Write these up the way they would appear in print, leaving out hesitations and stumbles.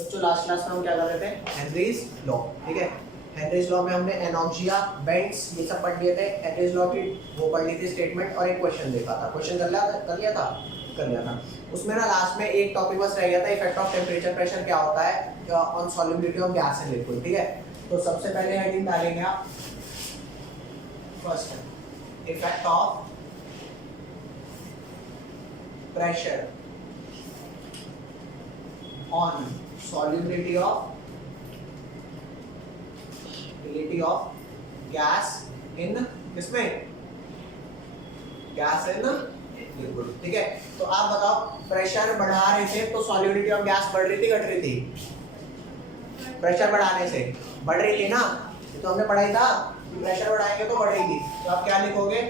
बच्चों last class में हम क्या कर रहे थे, हेनरीज लॉ, ठीक है। हेनरीज लॉ में हमने एनॉक्सिया, बेंड्स ये सब पढ़ लिए थे। हेनरीज लॉ की वो पढ़ ली थी स्टेटमेंट, और एक क्वेश्चन देखा था। क्वेश्चन कर लिया था। उसमें ना लास्ट में एक टॉपिक बस रह गया था, इफेक्ट ऑफ टेम्परेचर प्रेशर क्या होता है on solubility of gas and liquid, ठीक है। तो सबसे पहले हेडिंग डालेंगे आप, first effect of pressure on solubility of gas in किसमें, गैस इन लिक्विड, ठीक है। तो आप बताओ प्रेशर बढ़ा रहे थे तो सॉल्युबिलिटी ऑफ गैस बढ़ रही थी घट रही थी? प्रेशर बढ़ाने से बढ़ रही थी ना, ये तो हमने पढ़ाई था कि प्रेशर बढ़ाएंगे तो बढ़ेगी। तो आप क्या लिखोगे,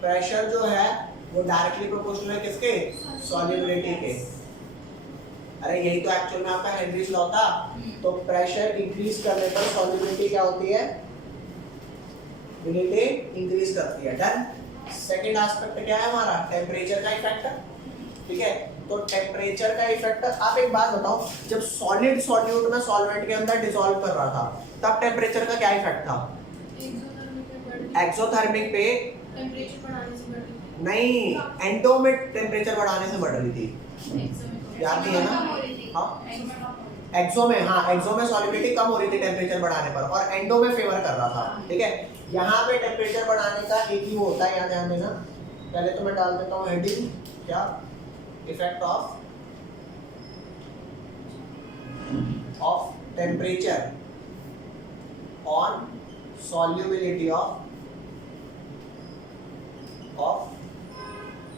प्रेशर जो है वो डायरेक्टली प्रोपोर्शनल है किसके, सॉल्युबिलिटी के। अरे यही तो एक्चुअल में आपका हेनरीज लॉ था। तो प्रेशर इंक्रीज करने पर सॉल्युबिलिटी क्या होती है, यूनिटी इंक्रीज करती है। डन। सेकंड एस्पेक्ट क्या है हमारा, टेम्परेचर का इफेक्ट, ठीक है। तो टेम्परेचर का इफेक्ट, आप एक बात बताओ, जब सॉलिड सॉल्यूट में सॉल्वेंट के अंदर डिसॉल्व कर रहा था तब टेम्परेचर का क्या इफेक्ट था? एक्सोथर्मिक पे टेम्परेचर बढ़ाने से बढ़ रही नहीं, एंडो में टेम्परेचर बढ़ाने से बढ़ रही थी, याद नहीं है ना? हाँ एक्सो में, हाँ एक्सो में सॉल्युबिलिटी कम हो रही थी टेम्परेचर बढ़ाने पर, और एंडो में फेवर कर रहा था, ठीक है। यहाँ पे टेम्परेचर बढ़ाने का एक ही वो होता है, यहाँ ध्यान देना। पहले तो मैं डाल देता हूँ हेडिंग, क्या, effect of temperature on solubility of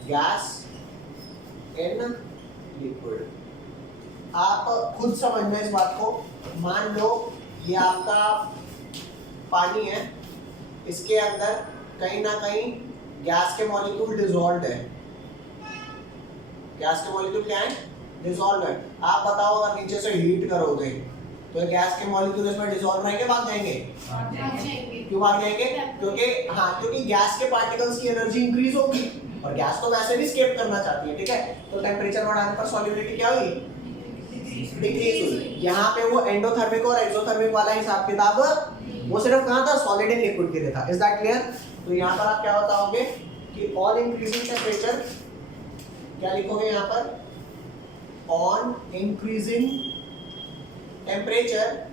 gas in liquid. आप खुद समझना इस बात को। मान लो ये आपका पानी है, इसके अंदर कहीं ना कहीं गैस के मॉलिक्यूल डिसॉल्व्ड है। गैस के मॉलिक्यूल क्या है, डिसॉल्व है। आप बताओ अगर नीचे से हीट करोगे तो गैस के मॉलिक्यूल इसमें डिसॉल्व रहेंगे, भाग जाएंगे? क्यों भाग जाएंगे? क्योंकि गैस के पार्टिकल्स की एनर्जी इंक्रीज होगी, और गैस तो वैसे भी एस्केप करना चाहती है, ठीक है। तो टेम्परेचर बढ़ाने पर सॉल्युबिलिटी क्या हुई, डिक्रीज हुई। यहाँ पे वो एंडोथर्मिक और एक्सोथर्मिक वाला हिसाब किताब वो सिर्फ कहाँ था, सॉलिड एंड लिक्विड के लिए था। Is that clear? तो यहाँ पर आप क्या बताओगे कि ऑन इंक्रीजिंग टेम्परेचर, क्या लिखोगे यहाँ पर, ऑन इंक्रीजिंग टेम्परेचर,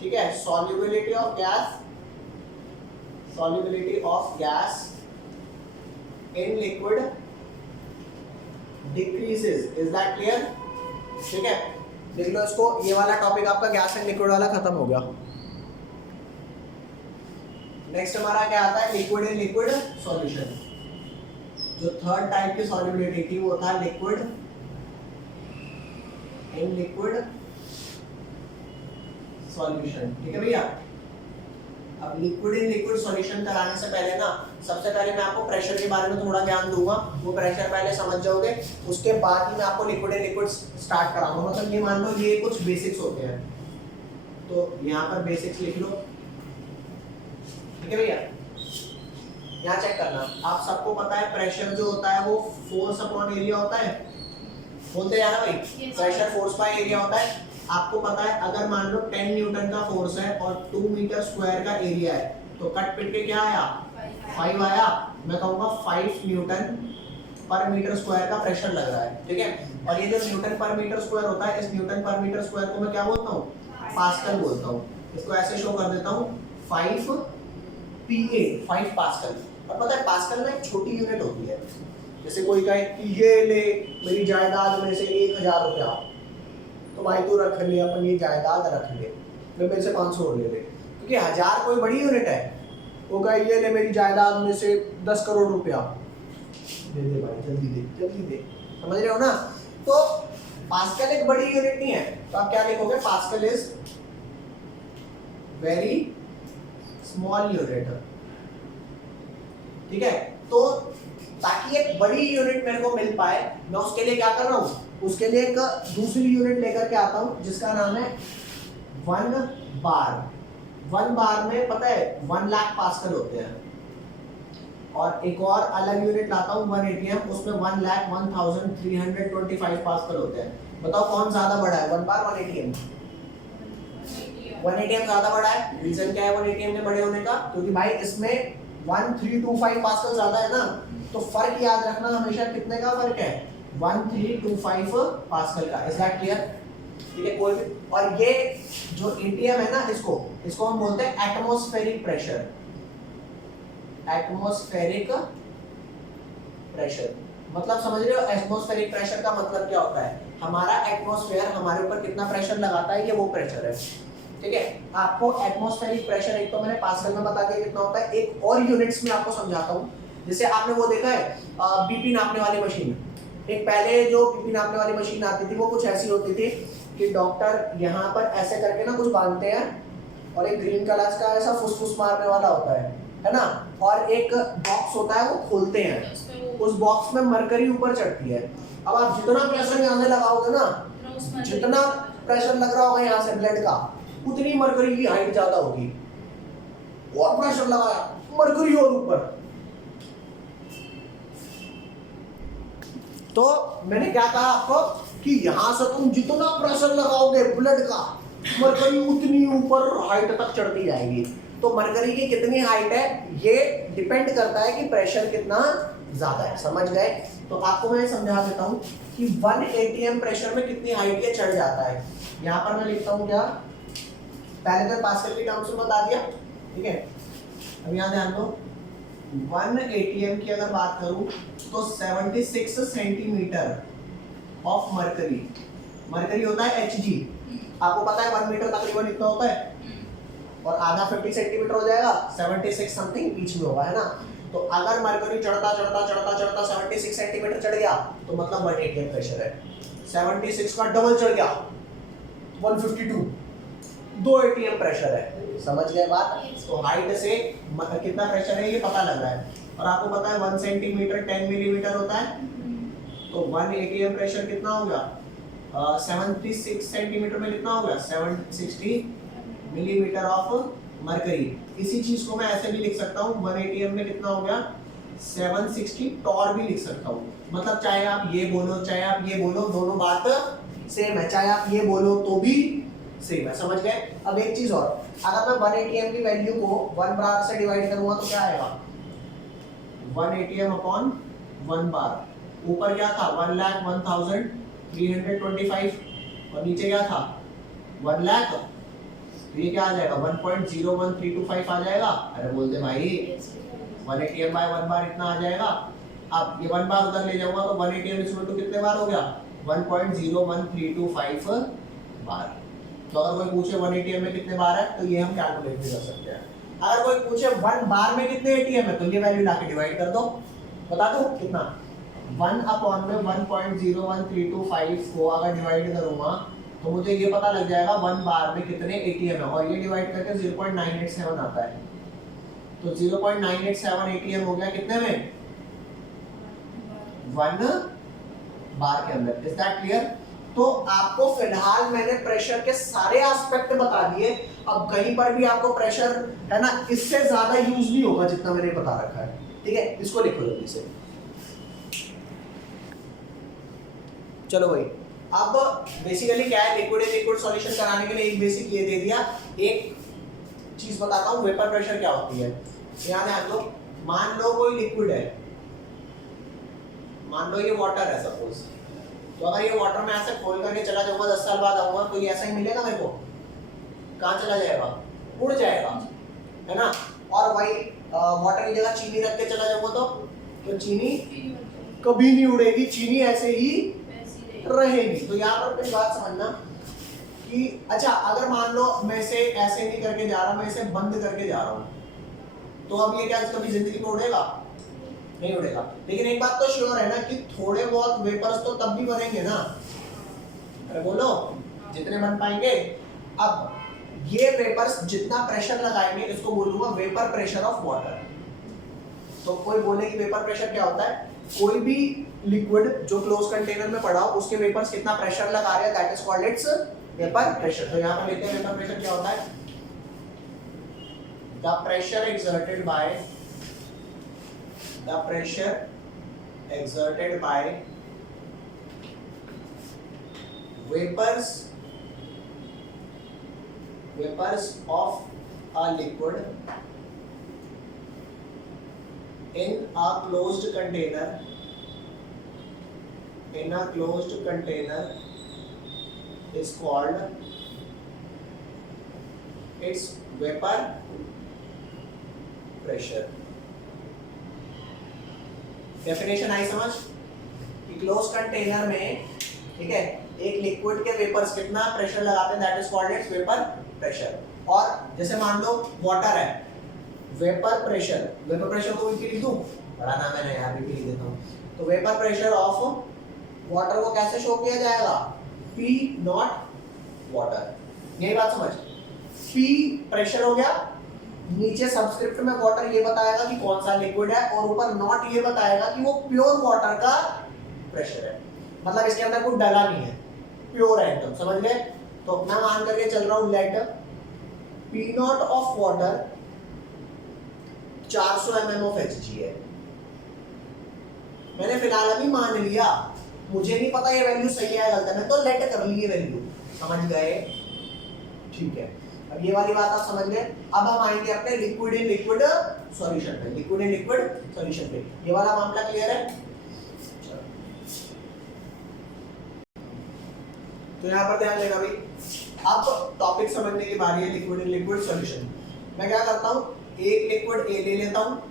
ठीक है, solubility of gas in liquid decreases. Is that clear? ठीक है, देख लो इसको, ये वाला टॉपिक आपका गैस एंड लिक्विड वाला खत्म हो गया। नेक्स्ट हमारा क्या आता है, लिक्विड इन लिक्विड सॉल्यूशन। जो थर्ड टाइप की सॉल्युबिलिटी थी वो था लिक्विड इन लिक्विड सॉल्यूशन, ठीक है भैया। अब लिक्विड इन लिक्विड सॉल्यूशन कराने से पहले ना, सबसे पहले मैं आपको प्रेशर के बारे में थोड़ा ज्ञान दूंगा, वो प्रेशर पहले समझ जाओगे, उसके बाद ही मैं आपको लिक्विड इन लिक्विड स्टार्ट कराऊंगा। मतलब ये मान लो ये कुछ बेसिक्स होते हैं, तो यहाँ पर बेसिक्स लिख लो, ठीक है भैया। यहाँ चेक करना, आप सबको पता है प्रेशर जो होता है वो फोर्स अपॉन एरिया होता है, बोलते हैं ना भाई, प्रेशर फोर्स बाय एरिया होता है। आपको पता है अगर मान लो 10 न्यूटन का फोर्स है और 2 मीटर स्क्वायर का एरिया है, तो कट पिट के क्या आया, 5 आया। मैं कहूँगा 5 न्यूटन पर मीटर स्क्वायर का प्रेशर लग रहा है, ठीक है। और ये जो न्यूटन पर मीटर स्क्वायर होता है, इस न्यूटन पर मीटर स्क्वायर को मैं क्या बोलता हूँ, पास्कल बोलता हूँ। इसको ऐसे शो कर देता हूँ, 5 PA, 5 पास्कल। और पता है पास्कल में एक छोटी यूनिट होती है, जैसे कोई कहे कि ये ले मेरी जायदाद में से 1000 रुपया, तो भाई तू रख ले, अपन ये जायदाद रख ले, मैं मेरे से 500 ले ले, क्योंकि 1000 कोई बड़ी यूनिट है। वो कहे ये ले मेरी जायदाद में से 10 करोड़ रुपया, दे दे भाई, जल्दी दे, समझ रहे हो ना। तो पास्कल एक बड़ी यूनिट नहीं है, तो आप क्या लिखोगे, pascal is very small unit, ठीक है। तो ताकि एक बड़ी यूनिट मेरे को मिल पाए, मैं उसके लिए क्या कर रहा हूँ, उसके लिए एक दूसरी यूनिट लेकर के आता हूँ जिसका नाम है 1 बार। 1 बार में पता है 1 लाख पास्कल होते हैं, और एक और अलग यूनिट लाता हूँ 1 ATM, उसमें 1,01,325 पास्कल होते हैं। बताओ कौन ज्यादा बड़ा है, 1 बार 1 ATM? 1 ATM ज्यादा बड़ा है। रीजन क्या है 1 ATM के बड़े होने का? क्योंकि भाई इसमें 1325 पास्कल ज्यादा है ना, तो फर्क याद रखना हमेशा कितने का फर्क है, 1325 पास्कल का। Is that clear? ठीक है, कोई भी। और ये जो एटीएम है ना, इसको हम बोलते हैं एटमॉस्फेरिक प्रेशर। एटमॉस्फेरिक प्रेशर मतलब समझ रहे हो? एटमॉस्फेरिक प्रेशर का मतलब क्या होता है? हमारा एटमॉस्फेयर हमारे ऊपर कितना प्रेशर लगाता है, ये वो प्रेशर है। ठीक है, आपको एटमॉस्फेरिक प्रेशर एक तो मैंने पास्कल में बता दिया कितना होता है, एक और यूनिट्स में आपको समझाता हूँ। जैसे आपने वो देखा है बीपी नापने वाली मशीन। एक पहले जो बीपी नापने वाली मशीन आती थी वो कुछ ऐसी होती थी कि डॉक्टर यहाँ पर ऐसे करके ना कुछ बांधते हैं और एक ग्रीन कलर का ऐसा फुसफुस मारने वाला होता है ना, और एक बॉक्स होता है वो खोलते हैं, उस बॉक्स में मरकरी ऊपर चढ़ती है। अब आप जितना प्रेशर यहाँ से लगाओगे ना, जितना प्रेशर लग रहा होगा यहाँ से ब्लड का, उतनी मरकरी की हाइट ज्यादा होगी। और प्रेशर लगाया, मरकरी और ऊपर। तो मैंने क्या कहा आपको कि यहां से तुम जितना प्रेशर लगाओगे ब्लड का, मरकरी उतनी ऊपर हाइट तक चढ़ती जाएगी। तो मरकरी की कितनी हाइट है ये डिपेंड करता है कि प्रेशर कितना ज्यादा है। समझ गए? तो आपको मैं समझा देता हूं कि 1 ATM प्रेशर में कितनी हाइट ये चढ़ जाता है। यहां पर मैं लिखता हूं क्या, पहले तो पास्कल की टर्म्स में बता दिया। ठीक है, अब यहां ध्यान दो, 1 ATM की अगर बात करूं तो 76 सेंटीमीटर ऑफ मरकरी। मरकरी होता है Hg, आपको पता है 1 मीटर तकरीबन इतना होता है, और आधा 50 सेंटीमीटर हो जाएगा, 76 समथिंग बीच में होगा, है ना। तो अगर मरकरी चढ़ता 76 सेंटीमीटर चढ़ गया तो मतलब 1 ATM प्रेशर है। 76 का डबल चढ़ गया 152, 2 ATM प्रेशर है। समझ गए बात? तो हाइट से कितना प्रेशर है ये पता लग रहा है। और आपको पता है 1 सेंटीमीटर 10 मिलीमीटर होता है, तो 1 ATM प्रेशर कितना होगा, 76 सेंटीमीटर में कितना होगा, 760 मिलीमीटर ऑफ मरकरी। इसी चीज को मैं ऐसे भी लिख सकता हूँ, 1 ATM में कितना हो गया, 760 टॉर भी लिख सकता हूँ। मतलब चाहे आप ये बोलो चाहे आप ये बोलो, दोनों बात सेम है। चाहे आप ये बोलो तो भी सेम है। समझ गए? अब एक चीज और, अगर मैं 1 ATM की वैल्यू को 1 बार से डिवाइड करूंगा तो क्या आएगा, 1 ATM अपॉन 1 बार। ऊपर क्या था, 1,01,325, और नीचे क्या था 1 लाख। तो ये क्या आ जाएगा, 1.01325 आ जाएगा। अरे बोल दे भाई, 1 ATM बाय 1 बार इतना आ जाएगा। अब ये 1 बार उधर ले जाऊंगा तो 1 ATM इक्वल टू कितने बार हो गया, 1.01325 बार। तो अगर कोई पूछे 1 ATM में कितने बार है तो ये हम कैलकुलेट भी कर सकते हैं। अगर कोई पूछे 1 बार में कितने ATM है तो ये वैल्यू लाके डिवाइड कर दो, बता दो कितना। 1 अपॉन में 1.01325 को अगर डिवाइड करूंगा तो मुझे ये पता लग जाएगा 1 बार में कितने ATM है, और ये डिवाइड करके 0.987 आता है। तो 0.987 ATM हो गया कितने में, 1 बार के अंदर। Is that clear? तो आपको फिलहाल मैंने प्रेशर के सारे एस्पेक्ट बता दिए। अब कहीं पर भी आपको प्रेशर है ना इससे ज्यादा यूज नहीं होगा जितना मैंने बता रखा है। ठीक है, इसको लिखो जल्दी से। चलो भाई, अब बेसिकली क्या है, लिक्विड सॉल्यूशन कराने के लिए एक बेसिक ये दे दिया। एक चीज बताता हूँ, वेपर प्रेशर क्या होती है। ध्यान है आपको, मान लो कोई लिक्विड है, मान लो ये वाटर है सपोज, तो अगर ये वाटर में ऐसे खोल करके चला जाऊंगा 10 साल बाद आऊंगा तो ये ऐसा ही मिलेगा मेरे को, कहाँ चला जाएगा, उड़ जाएगा, है ना। और वही वाटर की जगह चीनी रख के चला जाऊंगा तो चीनी कभी नहीं उड़ेगी, चीनी ऐसे ही रहेगी। तो यहाँ पर मेरी बात समझना कि अच्छा अगर मान लो मैं इसे ऐसे नहीं करके जा रहा, मैं इसे बंद करके जा रहा हूँ, तो अब ये क्या कभी जिंदगी में उड़ेगा, नहीं उड़ेगा। लेकिन एक बात तो श्योर है ना कि थोड़े बहुत वेपर्स तो तब भी बनेंगे ना। अरे बोलो, जितने बन पाएंगे। अब ये वेपर्स जितना प्रेशर लगाएंगे इसको बोलूंगा वेपर प्रेशर ऑफ वाटर। तो कोई बोले कि वेपर प्रेशर क्या होता है, कोई भी लिक्विड जो क्लोज कंटेनर में पड़ा हो उसके वेपर्स कितना प्रेशर लगा रहे हैं, that is called its vapour pressure. तो यहाँ पर लेते हैं वेपर प्रेशर क्या होता है, the pressure exerted by the pressure exerted by vapors of a liquid in a closed container is called its vapor pressure. Definition आई समझ कि क्लोज कंटेनर में, ठीक है, एक लिक्विड के वेपर्स कितना प्रेशर लगाते हैं, that is called its vapour pressure. और जैसे मान लो वाटर है, वेपर प्रेशर को भी लिख दूं, बड़ा नाम है ना यार, भी लिख देता हूं. तो वेपर प्रेशर ऑफ वाटर को कैसे शो किया जाएगा, P नॉट वाटर. यही बात समझ. P प्रेशर हो गया, नीचे सबस्क्रिप्ट में वाटर ये बताएगा कि कौन सा लिक्विड है, और ऊपर नॉट ये बताएगा कि वो प्योर वाटर का प्रेशर है. मतलब इसके अंदर कोई डला नहीं है, प्योर है एकदम. समझ गए. तो मैं मान करके चल रहा हूं let P nought of water 400 mm of Hg है. मैंने फिलहाल अभी मान लिया, मुझे नहीं पता ये वैल्यू सही है गलत है, मैं तो लेट कर ली ये वैल्यू. समझ गए. ठीक है. अब ये वाली बात आप समझ गए. अब हम आएंगे अपने लिक्विड इन लिक्विड सॉल्यूशन पे. ये वाला मामला क्लियर है. तो यहाँ पर ध्यान देना भाई. अब टॉपिक समझने की बारी है लिक्विड इन लिक्विड सॉल्यूशन. मैं क्या करता हूँ, एक लिक्विड ए ले लेता हूँ,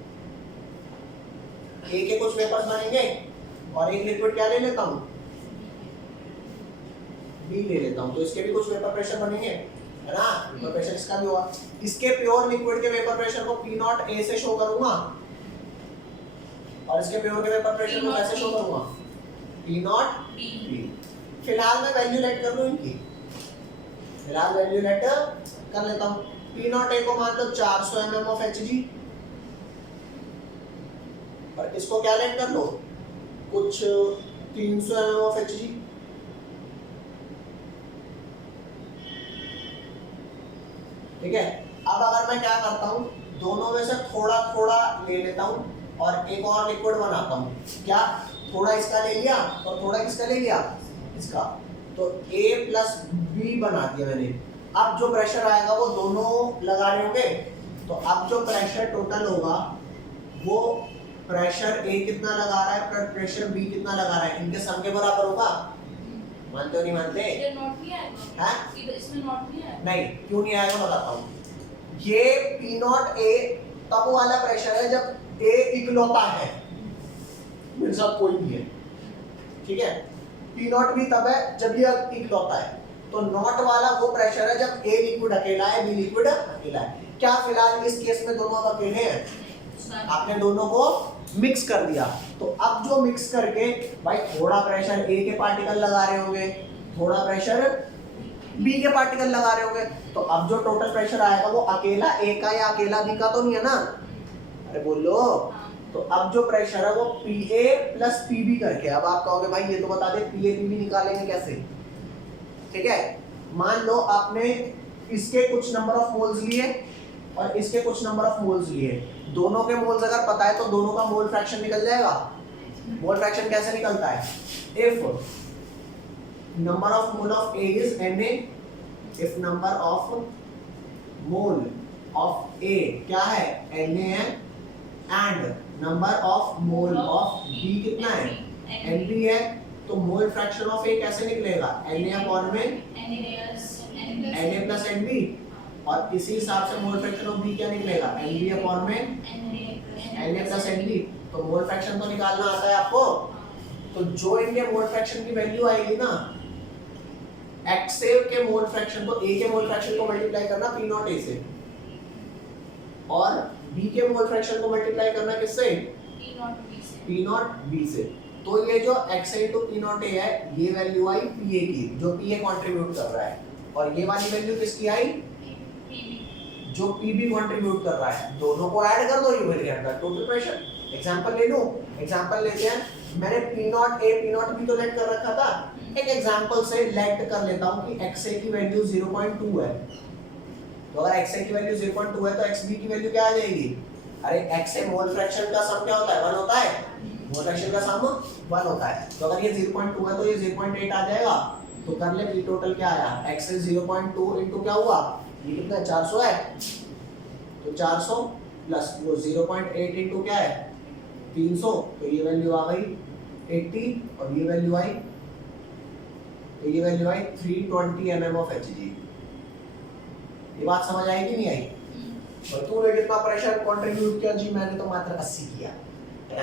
ए के कुछ वेपर्स बनेंगे, और एक लिक्विड क्या ले लेता हूँ, बी ले लेता हूँ. तो इसके भी कुछ वेपर प्रेशर बनेंगे, है ना. वेपर प्रेशर इसका भी हुआ. इसके प्योर लिक्विड के वेपर प्रेशर को P नॉट ए से शो करूंगा, और इसके प्योर के वेपर प्रेशर को कैसे शो करूंगा, P नॉट बी. फिलहाल मैं वैल्यू लेट कर लूं इनकी. फिलहाल वैल्यू लेट कर लेता हूं. P नॉट ए को मान लो 400 mm ऑफ Hg, और इसको क्या लेट कर लो, कुछ 300 mm ऑफ Hg. ठीक है. अब अगर मैं क्या करता हूं, दोनों में से थोड़ा थोड़ा ले लेता हूं, और एक और लिक्विड बनाता हूं. क्या, थोड़ा इसका ले लिया और थोड़ा किसका ले लिया, इसका. तो A प्लस B बना दिया मैंने. अब जो प्रेशर आएगा वो दोनों लगा रहे होंगे. तो अब जो प्रेशर टोटल होगा, वो प्रेशर A कितना लगा रहा है प्लस प्रेशर B कितना लगा रहा है, इनके सम के बराबर होगा. मानते हो नहीं मानते? इधर नॉट नहीं आएगा. हैं? इधर इसमें नॉट नहीं आएगा. नहीं, क्यों नहीं आएगा बताता हूँ. ये P नॉट A तब वाला प्रेशर है जब A इकलौता है, मेरे साथ कोई नहीं है. ठीक है. P नॉट भी तब है जब ये इकलौता है. तो नॉट वाला वो प्रेशर है जब A लिक्विड अकेला है, B लिक्विड अकेला है. क्या फिलहाल इस केस में दोनों अब अकेले हैं? आपने दोनों को मिक्स कर दिया. तो अब जो मिक्स करके भाई थोड़ा प्रेशर A के पार्टिकल लगा रहे होंगे, थोड़ा प्रेशर B के पार्टिकल लगा रहे होंगे. तो अब जो टोटल प्रेशर आएगा वो अकेला A का या अकेला B का तो नहीं है ना. अरे बोलो. तो अब जो प्रेशर है वो PA प्लस PB करके. अब आप कहोगे भाई ये तो बता दे PA PB निकालेंगे कैसे. ठीक है. मान लो आपने इसके कुछ नंबर ऑफ मोल्स लिए और इसके कुछ नंबर ऑफ मोल्स लिए. दोनों के मोल्स अगर पता है तो दोनों का मोल फ्रैक्शन निकल जाएगा. मोल फ्रैक्शन कैसे निकलता है, if number of mole of A is Na, if number of mole of A क्या है, Na है, and number of mole of B कितना है, Nb है. तो मोल फ्रैक्शन ऑफ A कैसे निकलेगा, Na अपॉन में Na प्लस Nb. और इसी हिसाब से मोल फ्रैक्शन ऑफ B क्या निकलेगा, Nb अपॉन में Na प्लस Nb. तो मोल फ्रैक्शन तो निकालना आता है आपको. तो जो इनके मोल फ्रैक्शन की वैल्यू आएगी ना, एक्सेल के मोल फ्रैक्शन को, A के मोल फ्रैक्शन को मल्टीप्लाई करना P नॉट A से, और B के मोल फ्रैक्शन को मल्टीप्लाई करना किससे, P नॉट B से. तो ये जो XA into P not A है, ये वैल्यू आई PA की, जो PA कंट्रीब्यूट कर रहा है. और ये वाली वैल्यू किसकी आई, जो PB कंट्रीब्यूट कर रहा है. दोनों को ऐड कर दो यूनिट के अंदर, टोटल प्रेशर. एग्जांपल ले लूं. एग्जांपल लेते हैं. मैंने P not A P not B तो लेट कर रखा था. एक एग्जांपल से लेट कर लेता हूं कि XA की वैल्यू 0.2 है. तो अगर XA की वैल्यू 0.2 है तो XB की वैल्यू क्या आ जाएगी, अरे x से मोल फ्रैक्शन का सम क्या होता है 1 होता है, मोल फ्रैक्शन का सम 1 होता है। तो अगर ये 0.2 है तो ये 0.8 आ जाएगा। तो कर ले पी टोटल क्या आया, x से 0.2 इनटू क्या हुआ, ये कितना है 400 है, तो 400 प्लस वो 0.8 इनटू क्या है 300, तो ये वैल्यू आ गई 80 और ये वैल्यू आई, तो ये value I 320 mm of Hg। ये बात समझ आई कि नहीं आई? और तूने कितना प्रेशर कंट्रीब्यूट किया जी? मैंने तो मात्र 80 किया।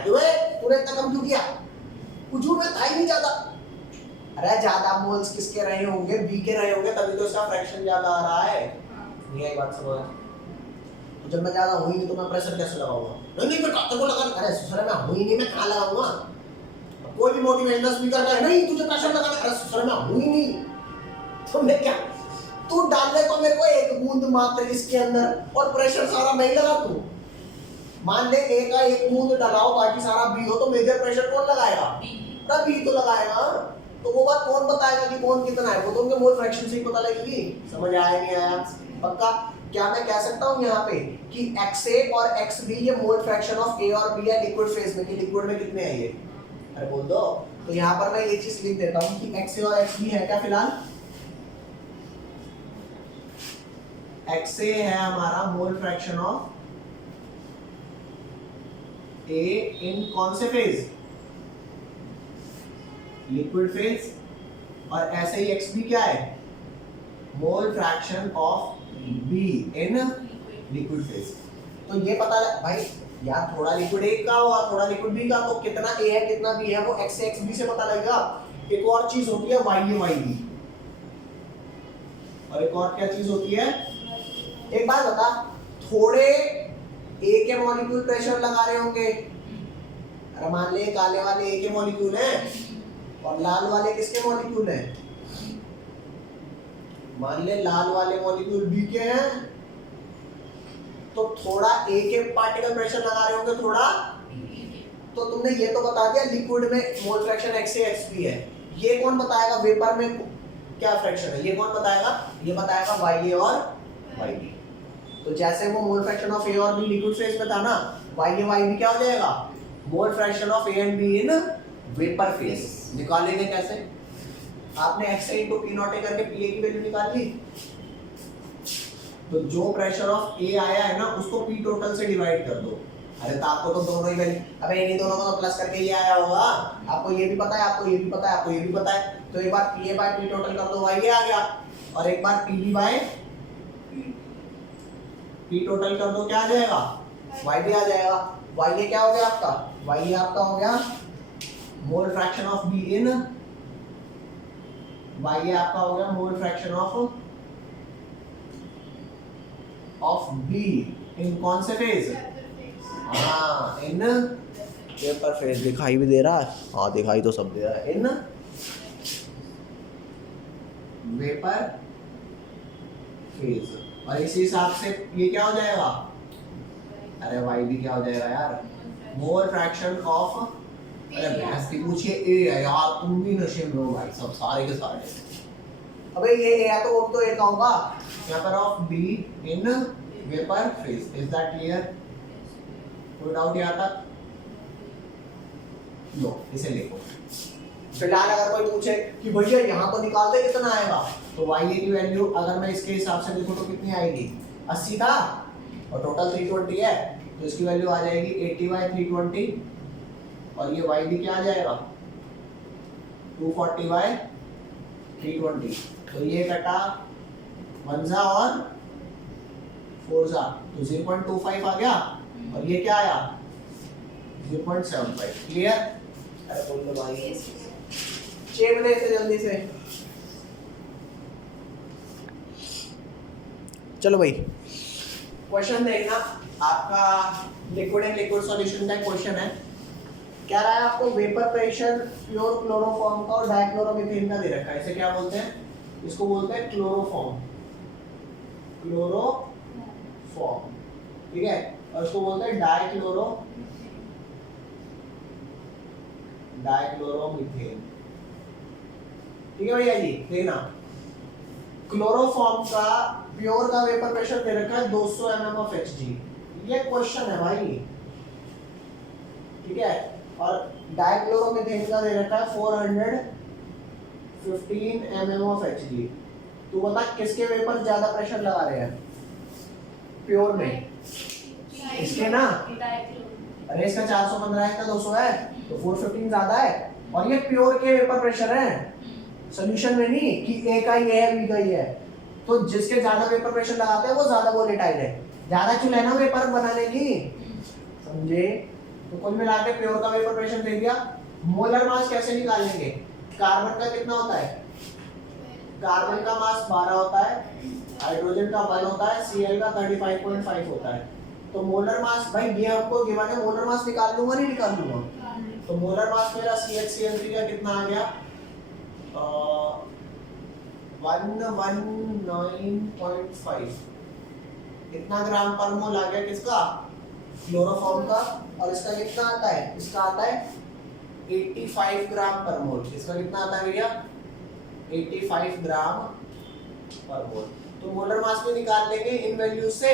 क्यों है तूने इतना कम क्यों किया? कुछ में था ही नहीं ज्यादा। अरे ज्यादा मोल्स किसके रहे होंगे, बी के रहे होंगे, तभी तो इसका फ्रैक्शन ज्यादा आ रहा है। नहीं आई बात समझ? तो जब मैं ज्यादा हुई नहीं तो मैं प्रेशर कैसे लगाऊंगा? नहीं बेटा तेरे को लगा, अरे ससुर मैं हुई नहीं, मैं कहां लगाऊंगा? कोई भी मोटिवेशनल स्पीकर का है नहीं तुझे प्रेशर लगा दे, अरे ससुर मैं हुई नहीं, तो मैं क्या, तू डालने को मेरे को एक बूंद मात्र इसके अंदर और प्रेशर सारा मैं ही लगा दूं। मान ले ए का एक बूंद डालाओ बाकी सारा बी हो, तो मेजर प्रेशर कौन लगाएगा? तब बी तो लगाएगा। तो वो बात कौन बताएगा कि कौन कितना है? वो तो उनके मोल फ्रैक्शन से ही पता लगेगी। समझ आया नहीं आया? पक्का? क्या मैं कह सकता हूँ यहाँ पे कि XA और XB ये मोल फ्रैक्शन ऑफ A और B है लिक्विड फेज में, कि लिक्विड में कितने हैं ये? अरे बोल दो। तो यहाँ पर मैं ये चीज लिख देता हूँ कि XA और XB है क्या फिलहाल? XA है हमारा मोल फ्रैक्शन ऑफ A इन कौन से फेज? Liquid phase. और ऐसे ही XB क्या है? मोल fraction of B in liquid phase. तो ये पता लग भाई यार, थोड़ा लिक्विड A का होगा थोड़ा लिक्विड B का, तो कितना A है कितना B है वो X से XB से पता लगेगा। एक और चीज होती है YB, और एक और क्या चीज होती है? एक बात बता, थोड़े A के मॉलिक्यूल प्रेशर लगा रहे होंगे, अरे मान ले काले वाले A के मॉलिक्यूल हैं और लाल वाले किसके मॉलिक्यूल हैं? मान ले लाल वाले मॉलिक्यूल B के हैं, तो थोड़ा A के पार्टिकल प्रेशर लगा रहे होंगे थोड़ा, तो तुमने ये तो बता दिया लिक्विड में मोल फ्रैक्शन X से XB है। ये कौन बताएगा वेपर में क्या फ्रैक्शन है? ये कौन बताएगा? ये बताएगा YA और YB। तो जैसे वो मोल फ्रैक्शन ऑफ A और B लिक्विड फेज में था ना, YA YB क्या हो जाएगा? मोल fraction of A and B in vapour phase. निकालेंगे कैसे? आपने XA into P naught A करके PA की वैल्यू निकाल ली, तो जो प्रेशर ऑफ A आया है ना उसको P टोटल से डिवाइड कर दो। अरे तो आपको तो दोनों ही वैल्यू, अबे इन्हीं दोनों को तो प्लस करके ये आया होगा। आपको ये भी पता है, आपको ये भी पता है, आपको ये भी पता है, तो एक बार PA by P टोटल कर दो, YA आ गया, और एक बार PB by P टोटल कर दो, क्या आ जाएगा? YB आ जाएगा। YA क्या हो गया आपका? YA आपका हो गया मोल fraction of B in, YA आपका हो गया मोल फ्रैक्शन ऑफ B इन कौन से फेज? हाँ इन वेपर फेज। दिखाई भी दे रहा है? हाँ दिखाई तो सब दे रहा है। In vapour phase. और इसी हिसाब से ये क्या हो जाएगा? अरे YB क्या हो जाएगा यार? मोल फ्रैक्शन ऑफ, अरे भैंस की पूछिए A है यार, तुम भी नशे में हो भाई सब सारे के सारे। अबे ये A है तो वो तो A का होगा। यहाँ पर of B in vapour phase. Is that clear? कोई डाउट यहाँ तक? लो इसे लिखो। फिलहाल अगर कोई पूछे कि भैया यहाँ तो निकालते कितना आएगा, तो YA की वैल्यू अगर मैं इसके हिसाब से देखूँ तो कितनी आएगी? 80 था और टोटल 320 है, तो इसकी वैल्यू आ जाएगी 80 by 320, और ये YB क्या आ जाएगा? 240 by 320। तो ये कटा 1 और 4 तो 0.25 आ गया, और ये क्या आया? 0.75। क्लियर? अरे बोल दो भाई, चेक ले इसे जल्दी से। चलो भाई क्वेश्चन देखना, आपका लिक्विड एंड लिक्विड सॉल्यूशन का क्वेश्चन है। क्या रहा है आपको? वेपर प्रेशर प्योर क्लोरोफॉर्म का और डाइक्लोरोमीथेन का दे रखा है। इसे क्या बोलते हैं? इसको बोलते हैं क्लोरोफॉर्म। क्लोरोफॉर्म, ठीक है, और इसको बोलते हैं डाइक्लोरोमीथेन। ठीक है भैया जी, देखना क्लोरोफॉर्म का प्योर का वेपर प्रेशर दे रखा है 200 mm ऑफ Hg। ये क्वेश्चन है भाई, ठीक है। और डाइक्लोरोमीथेन का दे रखा है 415 mm ऑफ Hg। तू बता किसके वेपर ज्यादा प्रेशर लगा रहे हैं प्योर में? इसके ना, अरे इसका 415 है, इसका 200 है, तो 415 ज्यादा है। और ये प्योर के वेपर प्रेशर है, सोल्यूशन में नहीं कि ए का ही है बी का ही है। तो जिसके ज्यादा वेपर प्रेशर लगाते हैं वो ज्यादा वोलेटाइल है, ज्यादा चुल है ना वेपर बनाने की, समझे? तो कुल मिला के प्योर का वेपर प्रेशर दे दिया। मोलर मास कैसे निकालेंगे? कार्बन का कितना होता है? कार्बन का मास 12 होता है, हाइड्रोजन का 1 होता है, Cl का 35.5 होता है। तो मोलर मास भाई ये हमको गिवन है, मोलर मास निकाल लूंगा नहीं निकाल लूंगा? तो मोलर मास मेरा CH_Cl3 का कितना आ गया? 119.5 इतना ग्राम पर मोल आ गया किसका? क्लोरोफॉर्म का। और इसका कितना आता है? इसका आता है 85 ग्राम पर मोल। इसका कितना आता है भैया? 85 ग्राम पर मोल। तो मोलर मास भी निकाल लेंगे इन वैल्यूज से।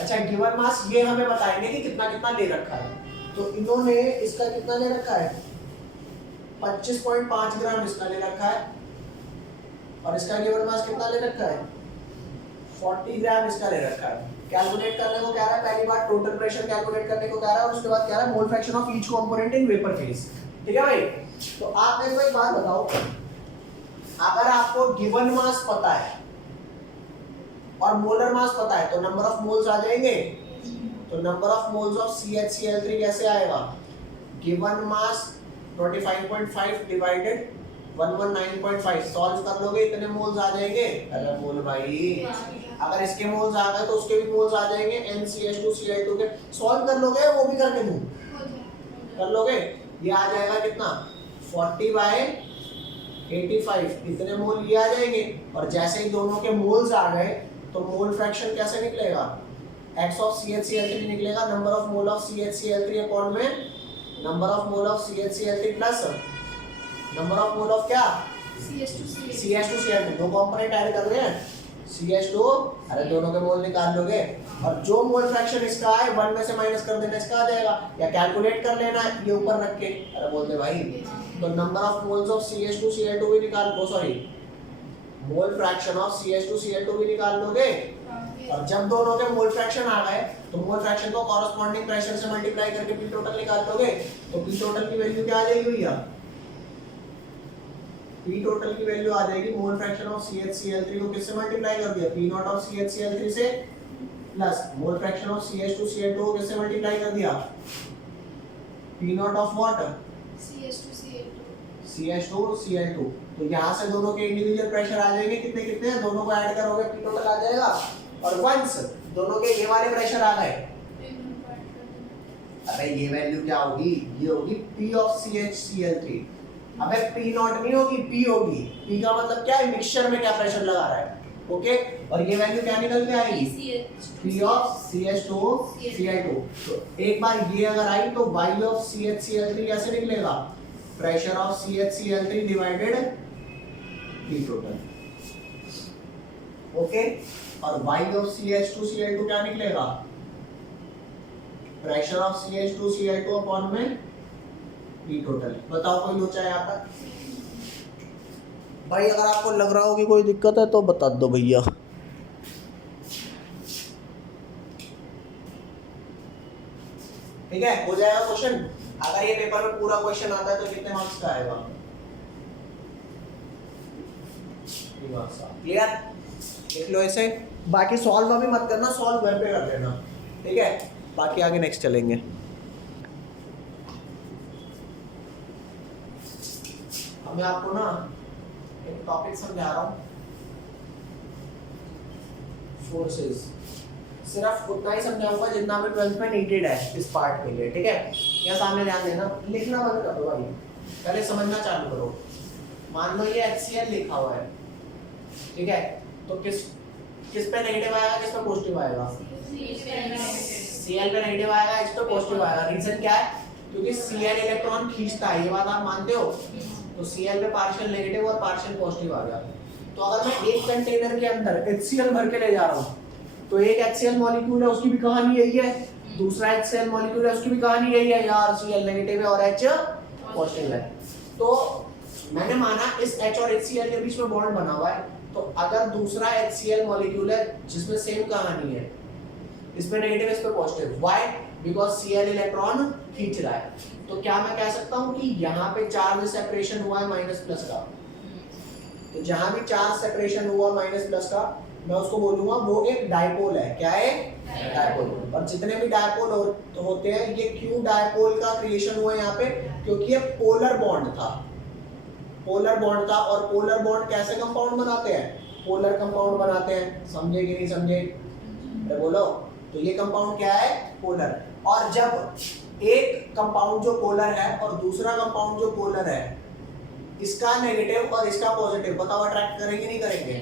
अच्छा गिवन मास ये हमें बताएंगे कि कितना कितना ले रखा है। तो इन्होंने इसका कितना ले रखा है? 25.5 ग्राम इसका ले रखा है। और इसका गिवन मास कितना ले रखा है? 40 ग्राम इसका ले रखा है। कैलकुलेट करने को कह रहा है, पहली बार टोटल प्रेशर कैलकुलेट करने को कह रहा है, और उसके बाद कह रहा है मोल fraction of each component in vapour phase. ठीक है भाई? तो आप मेरे को एक बात बताओ, अगर आपको गिवन मास पता है और मोलर मास पता है तो नंबर ऑफ मोल्स आ जाएंगे। तो number of moles of CH_Cl3 कैसे आएगा? गिवन मास 25.5 डिवाइडेड 119.5 सॉल्व कर लोगे, इतने मोल्स आ जाएंगे। अरे मोल भाई, अगर इसके मोल्स आ गए तो उसके भी मोल्स आ जाएंगे, NCH2Cl2 के। सॉल्व कर लोगे, वो भी करके दूं? कर लोगे? ये आ जाएगा कितना? 40/85 इतने मोल ये आ जाएंगे। और जैसे ही दोनों के मोल्स आ गए तो मोल फ्रैक्शन कैसे निकलेगा? X ऑफ CH_Cl3 निकलेगा, number of mole of CH_Cl3 upon में number of mole of CH_Cl3 plus number of mole of क्या? CH2Cl3। दो कंपोनेंट ऐड कर रहे हैं, CH2, अरे दोनों के मोल निकाल लोगे। और जो मोल फ्रैक्शन इसका है 1 में से माइनस कर देना, इसका आ जाएगा, या कैलकुलेट कर लेना ये ऊपर रख के। अरे बोल दे भाई। तो number of moles of CH2Cl2 भी निकाल लो, sorry mole fraction of CH2Cl2 भी निकाल लोगे। और जब दोनों के मोल फ्रैक्शन आ गए तो मोल फ्रैक्शन को कॉरेस्पॉन्डिंग प्रेशर से मल्टीप्लाई करके पी टोटल निकाल लोगे। तो पी टोटल की वैल्यू क्या आ जाएगी भैया? पी टोटल की वैल्यू आ जाएगी मोल फ्रैक्शन ऑफ CH_Cl3 को किससे मल्टीप्लाई कर दिया? P नॉट ऑफ CH_Cl3 से plus mole fraction of CH2Cl2 को किससे मल्टीप्लाई कर दिया? P nought of what? CH2Cl2। तो यहाँ से दोनों के इंडिविजुअल प्रेशर आ जाएंगे, कितने कितने हैं, दोनों को ऐड करोगे पी टोटल आ जाएगा। और वंस दोनों के ये वाले प्रेशर आ गए, अबे ये वैल्यू क्या होगी? ये होगी P ऑफ CH_Cl3। अबे P नॉट नहीं होगी, P होगी। P का मतलब क्या है? मिक्सचर में क्या प्रेशर लगा रहा है, ओके। और ये वैल्यू क्या निकल के आएगी? P of CH2Cl2। तो एक बार ये अगर आई तो Y ऑफ CH_Cl3 कैसे निकलेगा? Pressure of CH_Cl3 divided P total, okay. और Y ऑफ CH2Cl2 क्या निकलेगा? प्रेशर ऑफ CH2Cl2 अपॉन में P टोटल। बताओ कोई लोचा है यहाँ पर? भाई अगर आपको लग रहा हो कि कोई दिक्कत है तो बता दो भैया। ठीक है, हो जाएगा क्वेश्चन। अगर ये पेपर में पूरा क्वेश्चन आता है तो कितने मार्क्स का आएगा? क्लियर? देख लो ऐसे। बाकी सॉल्व अभी मत करना, सॉल्व घर पे कर लेना, ठीक है। बाकी आगे नेक्स्ट चलेंगे। अब मैं आपको ना एक टॉपिक समझा रहा हूँ, फोर्सेस। सिर्फ उतना ही समझाऊंगा जितना भी 12th में नीडेड है इस पार्ट के लिए, ठीक है। यहाँ सामने ध्यान देना, लिखना बंद कर दो भाई, पहले समझना चालू करो। मान लो ये HCl लिखा हुआ है, ठीक है। तो किस पे नेगेटिव आएगा, किस पे पॉजिटिव आएगा? Cl पे नेगेटिव आएगा, इस पे पॉजिटिव आएगा। रीजन क्या है? क्योंकि Cl इलेक्ट्रॉन खींचता है, ये बात आप मानते हो। तो Cl पे पार्शियल नेगेटिव और पार्शियल पॉजिटिव आ गया। तो अगर मैं एक कंटेनर के अंदर HCl भर के ले जा रहा हूँ तो एक HCl मॉलिक्यूल है उसकी भी कहानी यही है, दूसरा HCl मॉलिक्यूल है उसकी भी कहानी यही है, यार Cl नेगेटिव है और H पॉजिटिव है। तो मैंने माना इस H और HCl के बीच में बॉन्ड बना हुआ है, तो अगर दूसरा HCl मॉलिक्यूल है जिसमें सेम कहानी है, इसमें नेगेटिव इस पे positive, why? Because Cl electron खींच रहा है, तो क्या मैं कह सकता हूं कि यहाँ पे चार्ज सेपरेशन हुआ है माइनस प्लस का, तो जहां भी चार्ज सेपरेशन हुआ माइनस प्लस का, मैं उसको बोलूंगा वो एक डायपोल है। क्या है? डायपोल। और जितने भी डायपोल होते हैं, ये क्यों डायपोल का क्रिएशन हुआ यहाँ पे? क्योंकि ये पोलर बॉन्ड था, पोलर बॉन्ड था। और पोलर बॉन्ड कैसे कंपाउंड बनाते हैं? पोलर कंपाउंड बनाते हैं, समझे कि नहीं समझे? अरे बोलो। तो ये कंपाउंड क्या है? पोलर। और जब एक कंपाउंड जो पोलर है और दूसरा कंपाउंड जो पोलर है, इसका नेगेटिव और इसका पॉजिटिव, बताओ अट्रैक्ट करेंगे नहीं करेंगे?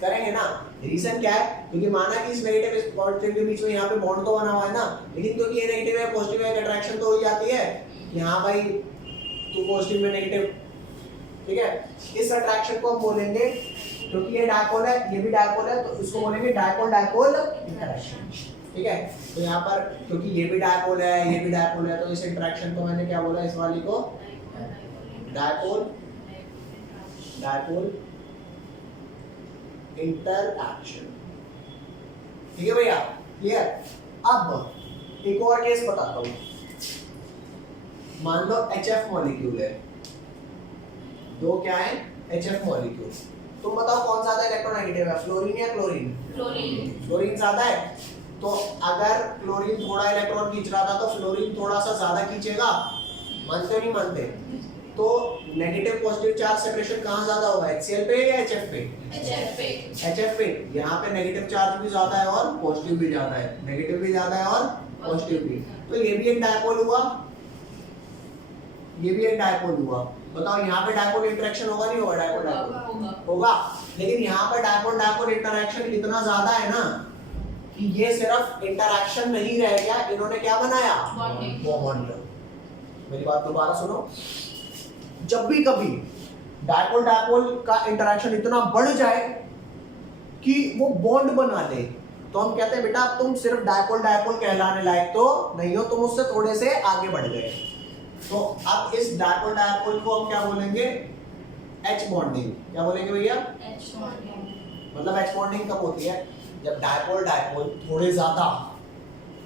करेंगे ना। रीजन क्या है? क्योंकि माना कि इस नेगेटिव इस पॉजिटिव के बीच में यहाँ पे बॉन्ड तो बना हुआ है ना, लेकिन क्योंकि ये नेगेटिव है पॉजिटिव है, अट्रैक्शन तो हो जाती है कि हाँ भाई तू पॉजिटिव में नेगेटिव, ठीक है। इस अट्रैक्शन को हम बोलेंगे, क्योंकि ये डायपोल है ये भी डायपोल है, तो इसको बोलेंगे डायपोल डायपोल इंटरेक्शन, ठीक है। तो यहाँ पर क्योंकि ये भी डायपोल है ये भी डायपोल है, तो इस इंटरेक्शन को मैंने क्या बोला, इस वाली को डायपोल डायपोल इंटरएक्शन, ठीक है भैया, क्लियर। अब एक और केस बताता हूं। मान लो HF मॉलिक्यूल है, दो क्या है? HF molecule. तुम बताओ कौन ज्यादा इलेक्ट्रोनेगेटिव है, फ्लोरीन या क्लोरीन? फ्लोरीन ज्यादा है। तो अगर क्लोरीन थोड़ा इलेक्ट्रॉन खींच रहा था, तो फ्लोरीन थोड़ा सा ज्यादा खींचेगा, मानते नहीं मानते? तो नेगेटिव पॉजिटिव चार्ज सेपरेशन कहाँ ज्यादा होगा, HCl पे या HF पे? HF पे। यहाँ पे नेगेटिव चार्ज भी ज्यादा है और पॉजिटिव भी ज्यादा है, नेगेटिव भी ज्यादा है और पॉजिटिव भी। तो ये भी एक डायपोल हुआ, ये भी एक डायपोल हुआ। बताओ यहाँ पे डायपोल इंटरेक्शन होगा नहीं होगा? डायपोल डायपोल होगा। लेकिन यहाँ पे डायपोल डायपोल इंटरेक्शन इतना ज्यादा है ना कि ये सिर्फ इंटरेक्शन नहीं रह गया, इन्होंने क्या बनाया? बॉन्ड। मेरी बात दोबारा सुनो। जब भी कभी डायपोल डायपोल का इंटरेक्शन इतना बढ़ जाए कि वो बॉन्ड बना ले, तो हम कहते हैं बेटा अब तुम सिर्फ डायपोल डायपोल कहलाने लायक तो नहीं हो, तुम उससे थोड़े से आगे बढ़ गए। तो अब इस डायपोल डायपोल को हम क्या बोलेंगे? H bonding. क्या बोलेंगे भैया? मतलब H बॉन्डिंग कब होती है? जब डायपोल डायपोल थोड़े ज्यादा,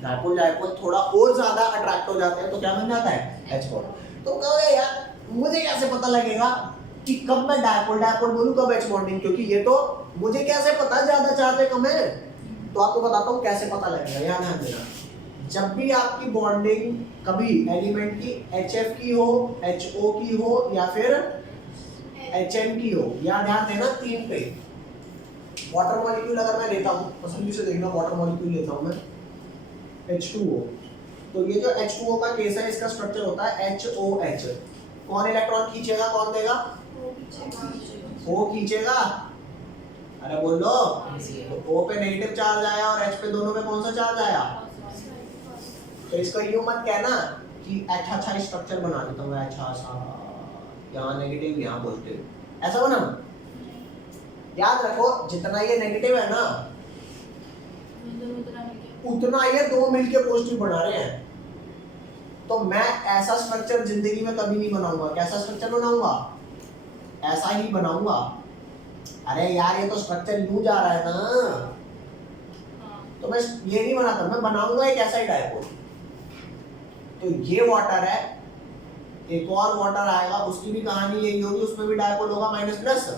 डायपोल डायपोल थोड़ा और ज्यादा अट्रैक्ट हो जाते हैं, तो क्या बन जाता है? H bond. तो कहोगे यार मुझे कैसे पता लगेगा कि कब मैं डायपोल डायपोल बोलूं, कब H बॉन्डिंग? क्योंकि ये तो मुझे कैसे पता ज्यादा चार्ज है कम है? तो आपको बताता हूँ कैसे पता लगेगा, यहाँ ध्यान देना। जब भी आपकी बॉन्डिंग कभी एलिमेंट की HF की हो, HO की हो या फिर HN की हो, यहाँ ध्यान देना तीन पे। वाटर मॉलिक्यूल अगर मैं लेता हूँ, पसंद से देखना, वाटर मॉलिक्यूल लेता हूँ मैं H2O, तो ये जो H2O का केस है, इसका स्ट्रक्चर होता है HOH। कौन इलेक्ट्रॉन खींचेगा, कौन देगा? O खींचेगा। अरे बोलो। तो O पे नेगेटिव चार्ज आया और H पे, दोनों पे कौन सा चार्ज आया? तो इसको यूं मत कहना कि अच्छा स्ट्रक्चर बना देता हूँ, अच्छा सा, यहाँ नेगेटिव यहाँ पॉजिटिव, ऐसा बना। याद रखो जितना ये नेगेटिव है ना, उतना ये दो मिलके पॉजिटिव बना रहे हैं। तो मैं ऐसा स्ट्रक्चर जिंदगी में कभी नहीं बनाऊंगा। कैसा स्ट्रक्चर बनाऊंगा? ऐसा ही बनाऊंगा। अरे यार ये तो स्ट्रक्चर यूं जा रहा है ना, तो मैं ये नहीं बनाता, मैं बनाऊंगा एक ऐसा ही डायपोल। तो ये वाटर है, एक और वाटर आएगा, उसकी भी कहानी यही होगी, उसमें भी डायपोल होगा माइनस प्लस।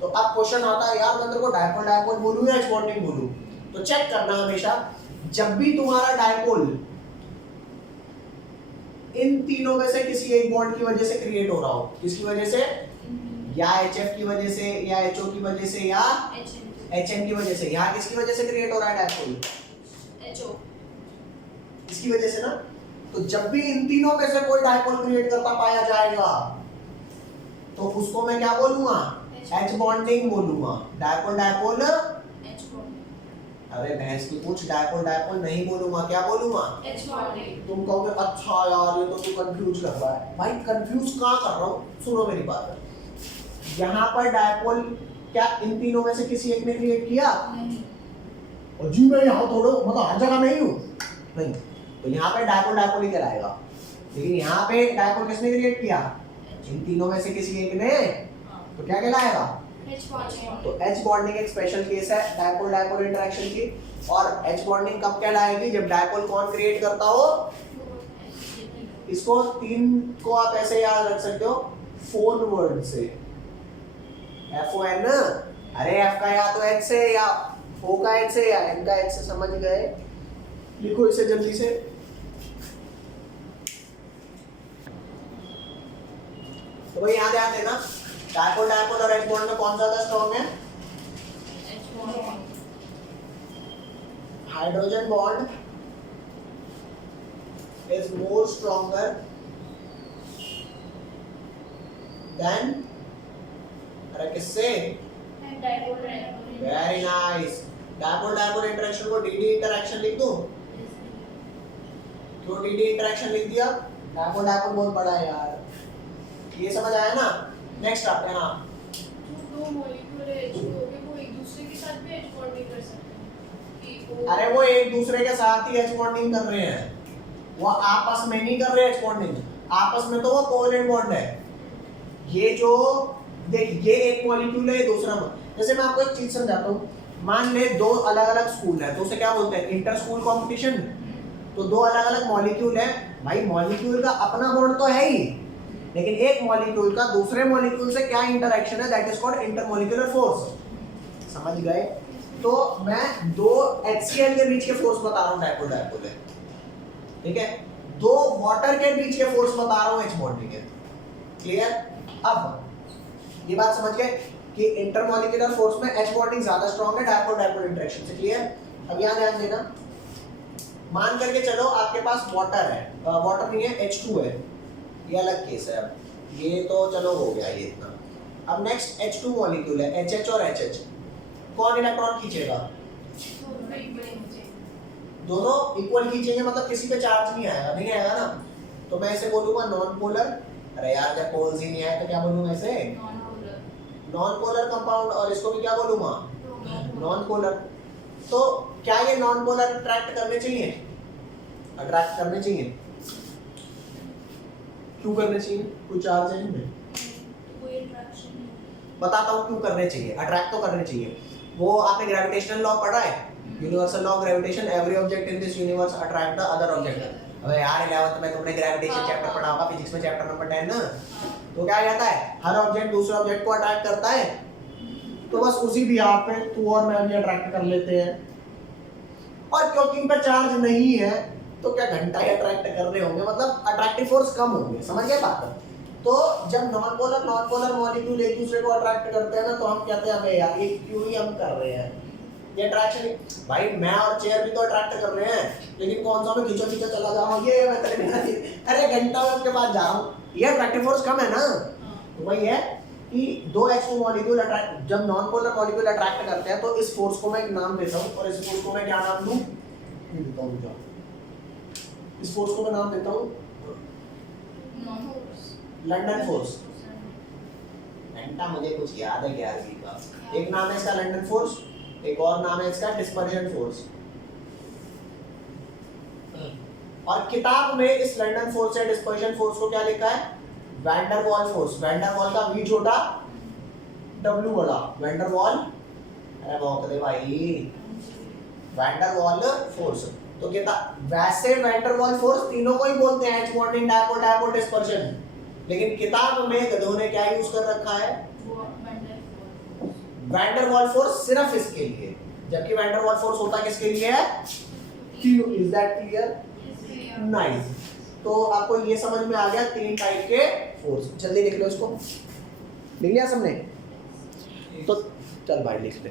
तो अब क्वेश्चन आता है यार मैं तेरे को डायपोल डायपोल बोलूं या H बॉन्डिंग बोलूं? तो चेक करना हमेशा, जब भी तुम्हारा डायपोल इन तीनों में से किसी एक बॉन्ड की वजह से क्रिएट हो रहा हो, किसकी वजह से? या HF की वजह से, या HO की वजह से, या HN की वजह से। यहाँ किसकी वजह से क्रिएट हो रहा है डायपोल? HO। इसकी वजह से ना। तो जब भी इन तीनों में से कोई डायपोल क्रिएट करता पाया जाएगा, तो उसको मैं क्या बोलूंगा? H बॉन्डिंग बोलूंगा। Dipole dipole H bonding. अरे भैंस की पूछ, डायपोल डायपोल नहीं बोलूंगा, क्या बोलूंगा? H bonding. तुम कहोगे अच्छा यार ये तो तू कंफ्यूज कर रहा है। भाई कंफ्यूज कहाँ कर रहा हूँ, सुनो मेरी बात। यहाँ पर डायपोल क्या इन तीनों में से किसी एक ने क्रिएट किया? नहीं। और जी मैं यहाँ थोड़ा मतलब हर जगह में ही हूँ, नहीं। तो यहाँ पे डायपोल डायपोल ही कहलाएगा, लेकिन यहाँ पे डायपोल किसने क्रिएट किया? इन तीनों में से किसी एक ने, तो क्या कहलाएगा? H bonding. तो H बॉन्डिंग एक स्पेशल केस है डायपोल डायपोल इंटरेक्शन की। और H बॉन्डिंग कब कहलाएगी? जब डायपोल कौन क्रिएट करता हो? इसको तीन को आप ऐसे याद रख सकते हो फोन वर्ड से, FON। अरे F का या तो H से या O का H से या N का H से, समझ गए? लिखो इसे जल्दी से। तो भाई यहाँ ध्यान देना, डायपोल डायपोल और H बॉन्ड में कौन ज्यादा स्ट्रॉन्ग है? H bonding. Hydrogen bond is more stronger than, अरे किससे? And dipole dipole. Very nice. Dipole dipole interaction को DD इंटरेक्शन लिख दूं? क्यों DD इंटरेक्शन लिख दिया? डायपोल डायपोल बहुत बड़ा है यार, ये समझ आया ना? नेक्स्ट आप यहाँ दो मॉलिक्यूल H होंगे वो एक दूसरे के साथ भी H bonding कर सकते हैं। अरे वो एक दूसरे के साथ ही H बॉन्डिंग कर रहे हैं, वो आपस में नहीं कर रहे H बॉन्डिंग, आपस में तो वो कोवेलेंट बॉन्ड है। ये जो देख, ये एक मॉलिक्यूल है, दूसरा जैसे मैं आपको एक चीज समझाता हूँ। मान ले दो अलग अलग स्कूल है, तो उसे क्या बोलते हैं? Inter school competition. तो दो अलग अलग मॉलिक्यूल है भाई, मॉलिक्यूल का अपना बॉन्ड तो है ही, लेकिन एक मॉलिक्यूल का दूसरे मॉलिक्यूल से क्या इंटरेक्शन है, that is called intermolecular force. समझ गए? तो मैं दो HCl के बीच के फोर्स बता रहा हूँ, डायपोल डायपोल है, ठीक है? दो वाटर के बीच के फोर्स बता रहा हूँ, H बॉन्डिंग है। क्लियर? अब ये बात समझ गए कि इंटरमॉलिक्यूलर फोर्स में H बॉन्डिंग ज्यादा स्ट्रांग है डायपोल डायपोल इंटरेक्शन से। क्लियर? अब यहाँ ध्यान देना, मान करके चलो आपके पास वाटर है, वाटर नहीं है, H2 है, ये अलग केस है। अब ये तो चलो हो गया ये इतना। अब नेक्स्ट H2 मॉलिक्यूल है, HH और HH, कौन इलेक्ट्रॉन खींचेगा? दोनों इक्वल खींचेंगे, मतलब किसी पे चार्ज नहीं आएगा, नहीं आएगा ना? तो मैं इसे बोलूंगा नॉन पोलर। अरे यार जब पोल्स ही नहीं आए तो क्या बोलूंगा इसे? Non polar compound. और इसको भी क्या बोलूंगा? Non polar. तो क्या ये नॉन पोलर अट्रैक्ट करने चाहिए? अट्रैक्ट करने चाहिए। क्यों करने चाहिए? कोई चार्ज है इनमें? कोई इंटरेक्शन नहीं। बताता हूँ क्यों करने चाहिए। अट्रैक्ट तो करने चाहिए। वो आपने ग्रेविटेशनल लॉ पढ़ा है, universal law of gravitation, every object in this universe attract the other object. अबे यार 11th में तुमने ग्रेविटेशन चैप्टर पढ़ा होगा, फिजिक्स में चैप्टर नंबर 10 ना। तो क्या कहता है? हर ऑब्जेक्ट दूसरे ऑब्जेक्ट को अट्रैक्ट करता है। तो बस उसी बिहाफ पे तू और मैं भी अट्रैक्ट कर लेते हैं। और क्योंकि इन पर चार्ज नहीं है तो क्या घंटा ही अट्रैक्ट कर रहे होंगे, मतलब अट्रैक्टिव फोर्स कम होंगे। समझ गए बात? तो जब नॉन पोलर मॉलिक्यूल एक दूसरे को अट्रैक्ट करते हैं ना, तो हम कहते हैं अबे यार ये क्यों ही हम कर रहे हैं ये अट्रैक्शन। भाई मैं और चेयर भी तो अट्रैक्ट कर रहे हैं, लेकिन कौन सा मैं खींचो चला जा रहा हूँ, ये मैं तेरे बिना अरे घंटा मैं उसके पास जा रहा हूँ, ये अट्रैक्टिव फोर्स कम है ना। तो वही है कि दो H2 मॉलिक्यूल अट्रैक्ट, जब नॉन पोलर मॉलिक्यूल अट्रैक्ट करते हैं तो इस फोर्स को मैं एक नाम देता हूँ, और इस फोर्स को मैं क्या नाम दूँ? ये देता हूँ मुझे, इस फोर्स को मैं नाम देता हूँ लंदन फोर्स। घंटा मुझे कुछ याद है 11वीं का। एक नाम है इसका लंदन फोर्स, एक और नाम है इसका डिस्पर्जन फोर्स। और किताब में इस लंदन फोर्स या डिस्पर्जन फोर्स को क्या लिखा है? वैन डर वाल फोर्स। वैन डर वाल का V छोटा, W बड़ा, वैन डर वाल। अरे बहुत दे भाई, वैन डर वाल फोर्स। तो कहता वैसे वैन डर वाल फोर्स तीनों को ही बोलते हैं, H bonding, dipole dipole, dispersion. लेकिन किताब में गधों ने क्या यूज कर रखा है? वैन डर वाल फोर्स सिर्फ इसके लिए, जबकि वैन डर वाल फोर्स होता किसके लिए है? Q। Is that clear? Nice. तो आपको ये समझ में आ गया तीन टाइप के फोर्स। जल्दी लिख लो इसको। लिख लिया सबने? तो चल भाई लिख ले।